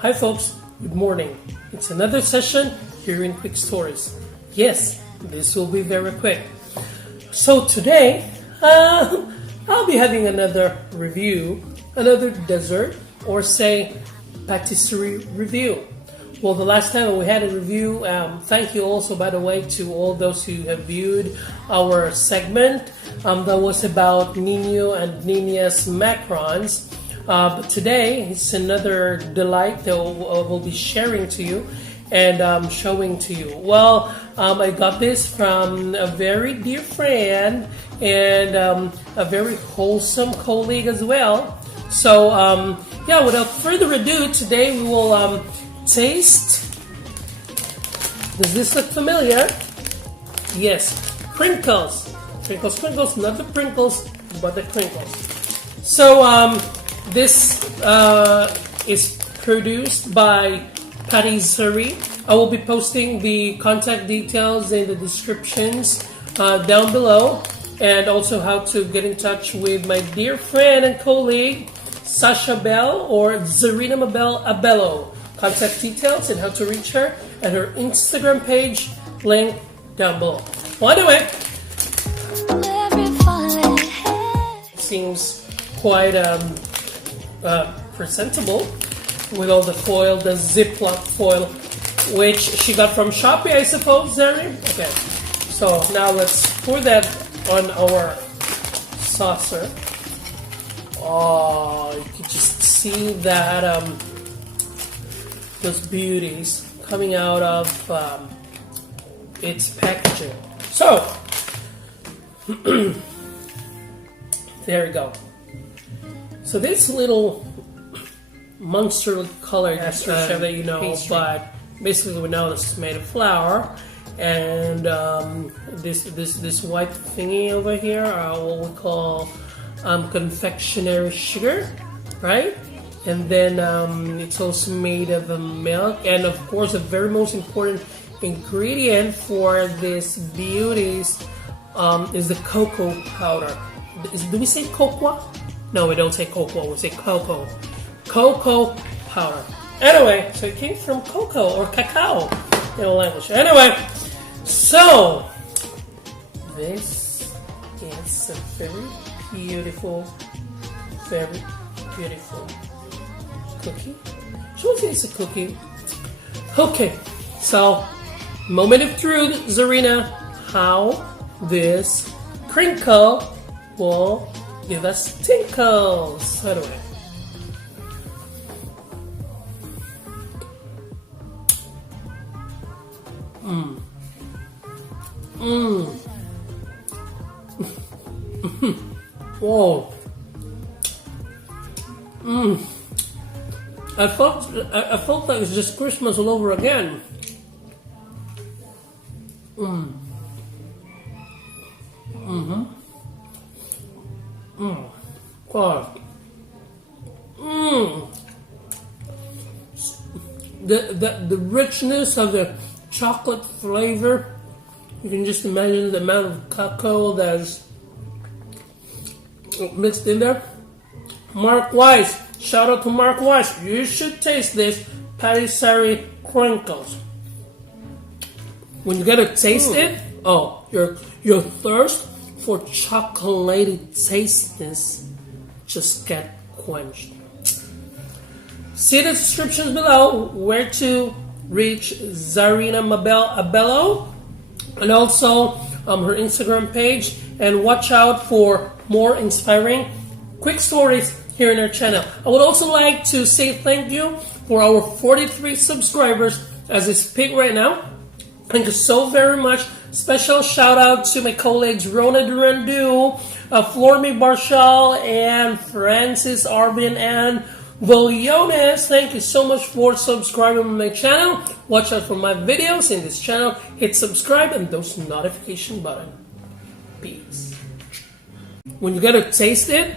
Hi folks, good morning. It's another session here in Quick Stories. Yes, this will be very quick. So today, I'll be having another review, another dessert, or say patisserie review. Well, the last time we had a review, thank you also, by the way, to all those who have viewed our segment that was about Nino and Nina's macarons. But today, it's another delight that we'll be sharing to you and showing to you. Well, I got this from a very dear friend and a very wholesome colleague as well. So, yeah, without further ado, today we will taste. Does this look familiar? Yes, Krinkles. Krinkles, not the Prinkles, but the Krinkles. So, this is produced by Patisserie. I will be posting the contact details in the descriptions down below, and also how to get in touch with my dear friend and colleague, Mabelle or Czarina Mabelle Abello. Contact details and how to reach her at her Instagram page, link down below. Well, anyway, seems quite presentable with all the foil, the Ziploc foil, which she got from Shopee, I suppose, Zari? Okay, so now let's pour that on our saucer. Oh, you can just see that those beauties coming out of its packaging. So, there we go. So this little monster colored that you know, pastry. But basically we know this is made of flour, and this white thingy over here are what we call confectionery sugar, right? And then it's also made of milk, and of course the very most important ingredient for this beauties is the cocoa powder. Do we say cocoa? No, we don't say cocoa, we say cocoa. Cocoa powder. Anyway, so it came from cocoa or cacao in the language. Anyway, so this is a very beautiful cookie. Should we say it's a cookie? Okay, so moment of truth, Czarina, how this crinkle will give us tinkles. Anyway. Whoa. I felt like it's just Christmas all over again. God. The richness of the chocolate flavor. You can just imagine the amount of cacao that's mixed in there. Mark Weiss, shout out to Mark Weiss. You should taste this patisserie crinkles. When you get to taste it, oh, your thirst for chocolatey tastiness just get quenched. See the descriptions below where to reach Czarina Mabelle Abello, and also her Instagram page, and watch out for more inspiring quick stories here in our channel. I would also like to say thank you for our 43 subscribers as I speak right now. Thank you so very much. Special shout out to my colleagues Rona Durandu, Flormi Barshal, and Francis Arbin and Villones. Thank you so much for subscribing to my channel. Watch out for my videos in this channel. Hit subscribe and those notification button. Peace. When you get to taste it,